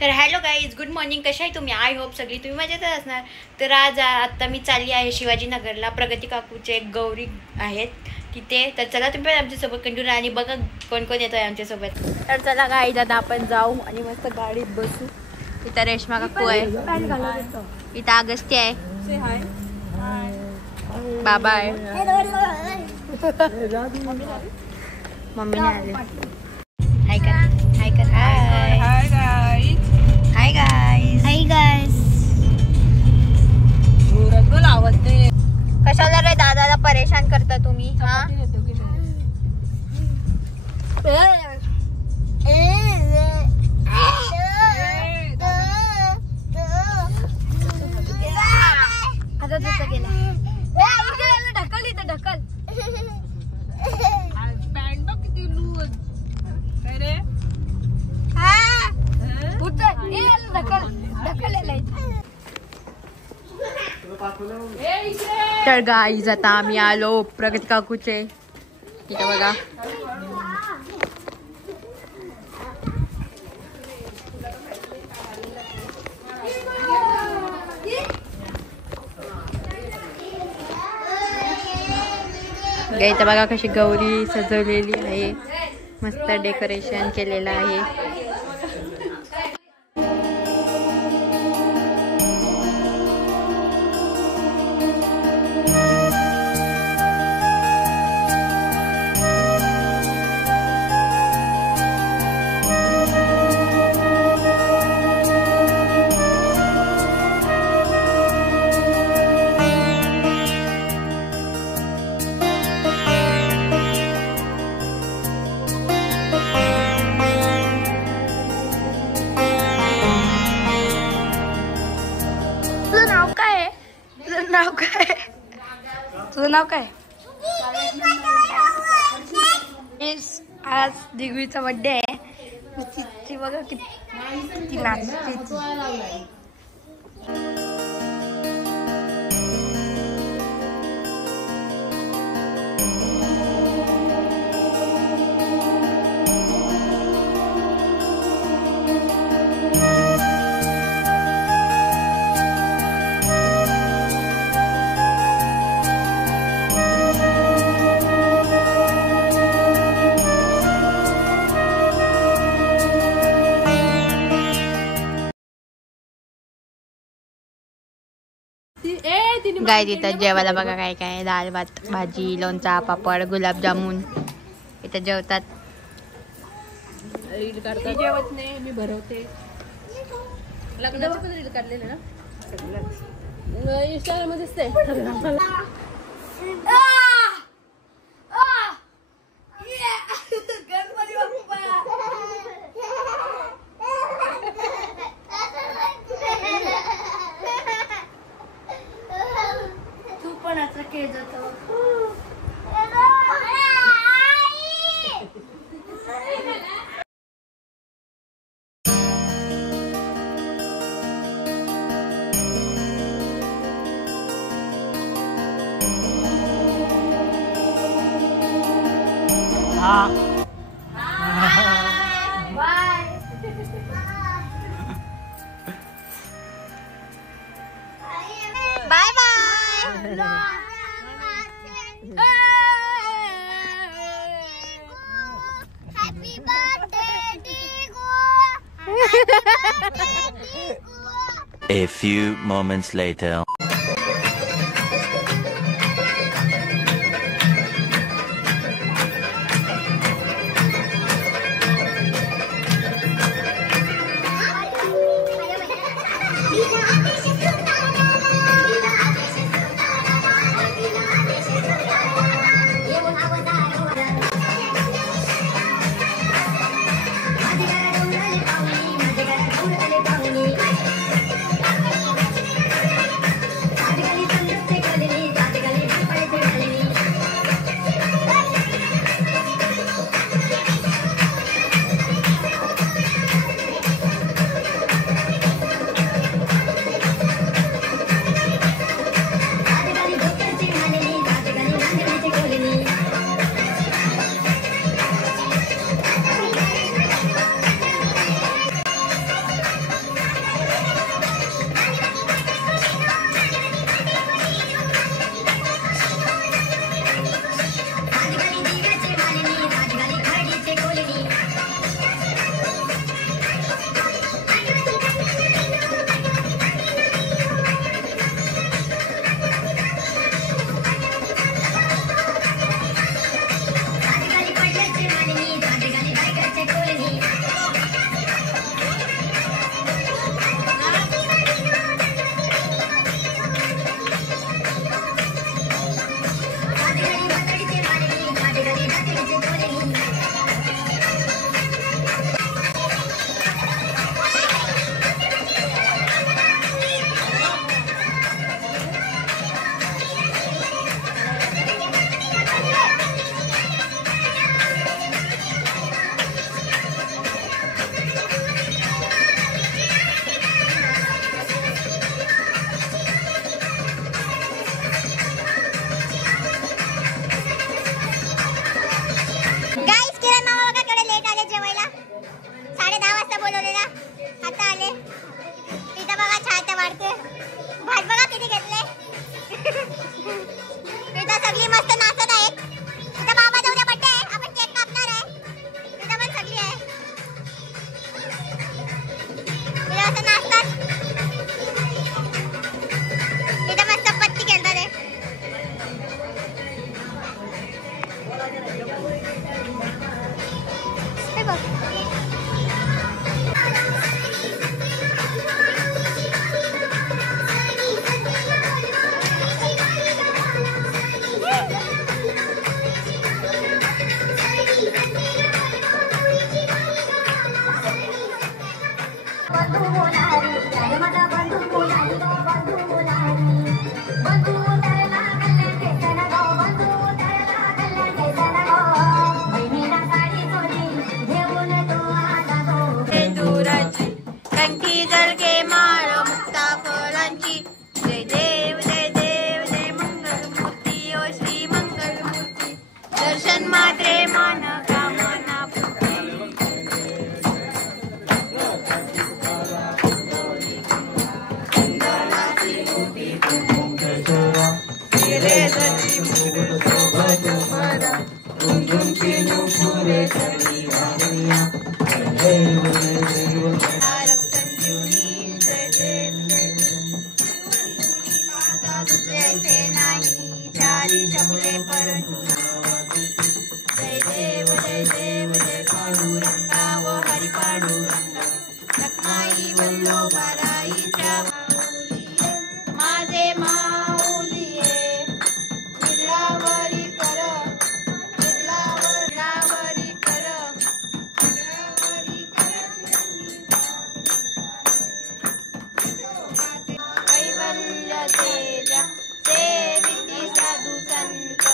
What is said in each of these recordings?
तर hello guys, good morning. कशा आहे तुम्ही? आय होप सगळी तुम्ही मजेतच असणार. तर आज आत्ता मी चालली आहे शिवाजीनगरला. प्रगती काकूचे एक गौरी आहेत तिथे. तर चला तुम्ही आमच्यासोबत कंटिन्यू आणि बघा कोण कोण येतो आहे आमच्यासोबत. तर चला गाईज, आता आपण जाऊ आणि मस्त गाडीत बसू. इथं रेश्मा काकू आहे, इथं अगस्ती आहे, बाबा आहे, मम्मी आली. हाय कर, हाय कर, hi hi guys, hi guys, hi guys. आवडते कशाला रे दादाला परेशान करता तुम्ही? हा आता दुसरं गेला. ढकल इथं ढकल. पॅन्ट बघ किती लूज. काय रे? ढकल ढकल. तर गाईज, आता आम्ही आलो प्रगती काकूचे. इथं बघा, इथं बघा कशी गौरी सजवलेली आहे. मस्त डेकोरेशन केलेलं आहे. तुझं नाव काय? आज दिग्वीचा बर्थडे आहे. ती बघा किती नाचते ती. गाय तिथं जेवायला बघा काय काय. दाल भात, भाजी, लोणचा, पापड, गुलाबजामुन. इथं जेवतात. जेवत नाही मी भरवते. लग्नाचं रील काढलेलं ना इंस्टाग्राम मध्येच ते. Bye bye. Happy birthday, Digo. A few moments later. बोलवले ना, आता आले. इथं बघा छाया वाढते. भात बघा किती घेतले. इथं सगळी मस्त नाचत आहेत. इथं बाबाचा उद्या बर्थडे आहे, आपण केक कापणार आहे. इथं पण सगळी आहे. इथं असं नाचतात. इथं मस्त पत्ती खेळतात आहे. हे बघ. कंठी जळके माळ मुक्ता फळांची. जय देव जय देव जय मंगलमूर्ती ओ श्री मंगलमूर्ती. दर्शन मात्रे मान कामना पूर्ती. माझे माऊलिये विडलावरी कर, विडलावरी कर, कैवल्य तेजा सेविती साधू संत.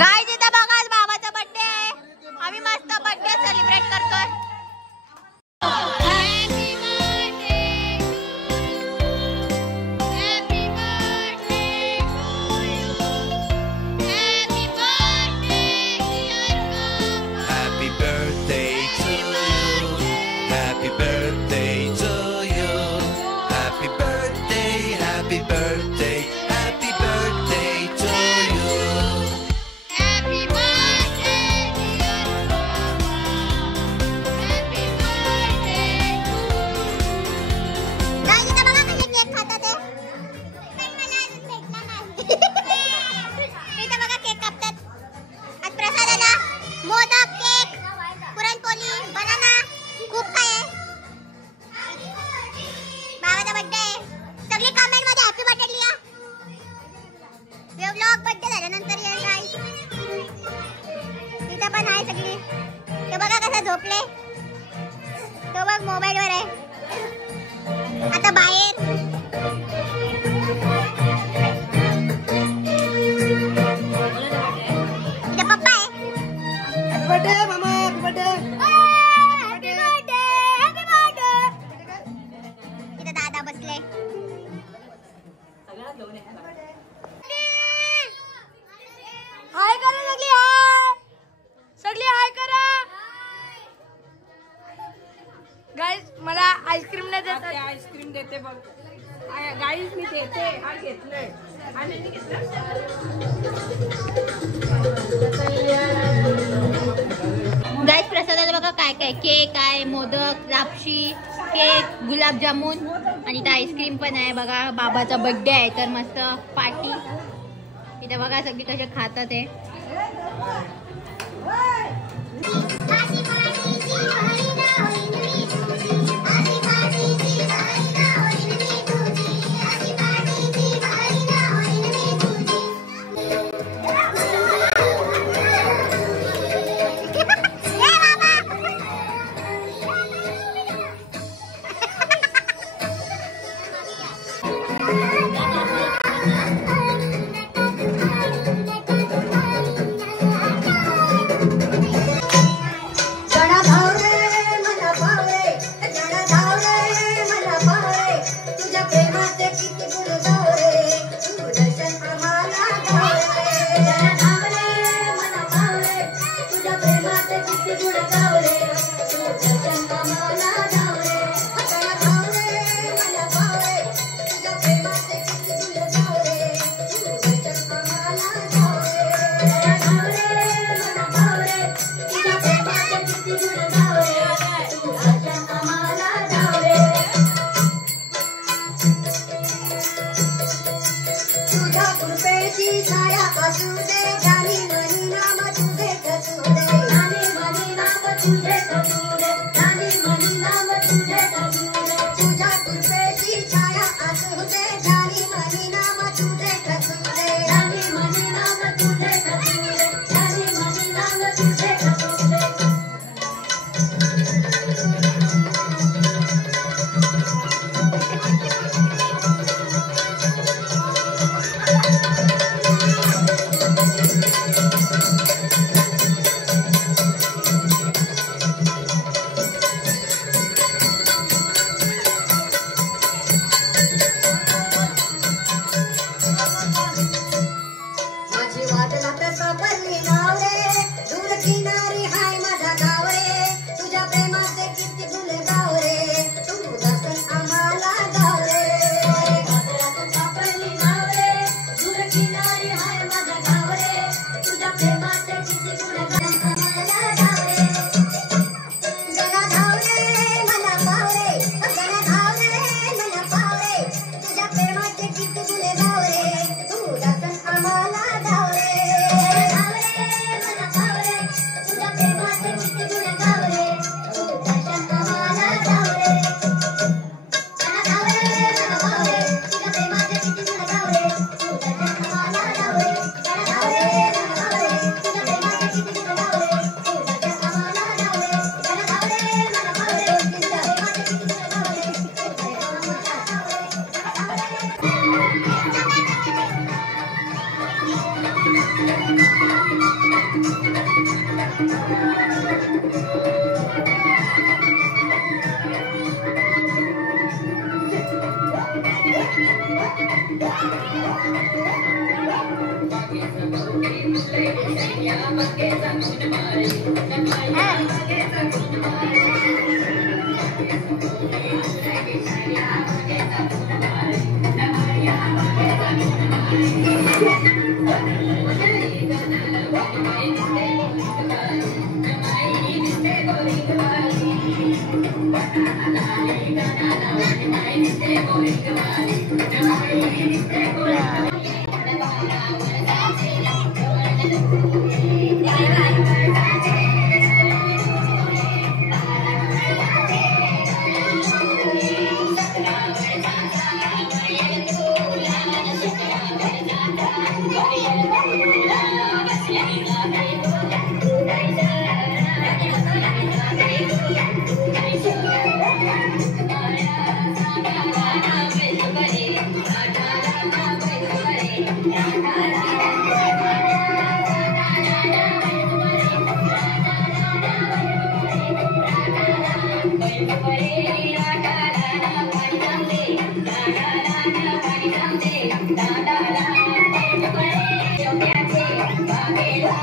गाईज इथं बघा बाबाचा बर्थडे आहे. आम्ही मस्त बर्थडे सेलिब्रेट करतोय. झोपले तो बघ मोबाईल वर आहे. आता बाहेर इथे पप्पा आहे. हॅपी बर्थडे मामा. Happy birthday. Happy birthday. Happy birthday. इथे दादा बसले. हाय करा सगळी. हाय सगळी हाय करा. गाइस मला आईस्क्रीम नाही देतात. आईस्क्रीम देते बघ गाईस. मी देते. हा घेतलंय आणि गाइस प्रसादाला बघा काय काय केक आहे, मोदक, लापशी, केक, गुलाबजामुन आणि इथं आईस्क्रीम पण आहे बघा. बाबाचा बर्थडे आहे तर मस्त पार्टी. इथे बघा सगळी कसे खातात आहे.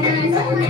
Thank you.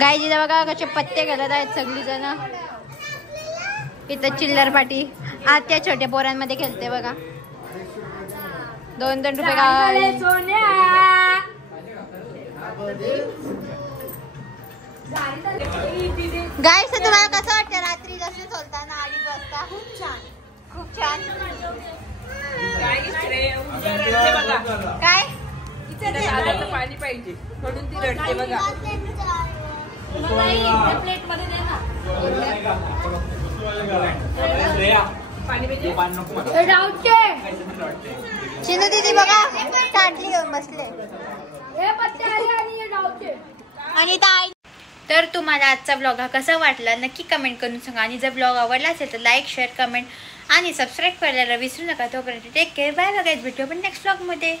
गाय जिथे बघा कसे पत्ते घालत आहेत सगळी जण इथं चिल्लर पाटी आत्या छोट्या पोरांमध्ये खेळते बघा. 2-2 रुपये गाय. गाईस तुम्हाला कसं वाटतं रात्री जसं सोलताना 2:30 वाजता? खूप छान, खूप छान. काय पाणी पाहिजे म्हणून ती रडते बघा. प्लेट मध्ये दे ना. शिंदू दीदी बघा ताटली घेऊन बसले. आणि ताई. तर तुम्हाला आजचा ब्लॉग हा कसा वाटला नक्की कमेंट करून सांगा. आणि जर ब्लॉग आवडला असेल तर लाईक, शेअर, कमेंट आणि सबस्क्राईब करायला विसरू नका. तोपर्यंत टेक केअर, बाय. बघायच भेटू आपण नेक्स्ट ब्लॉग मध्ये.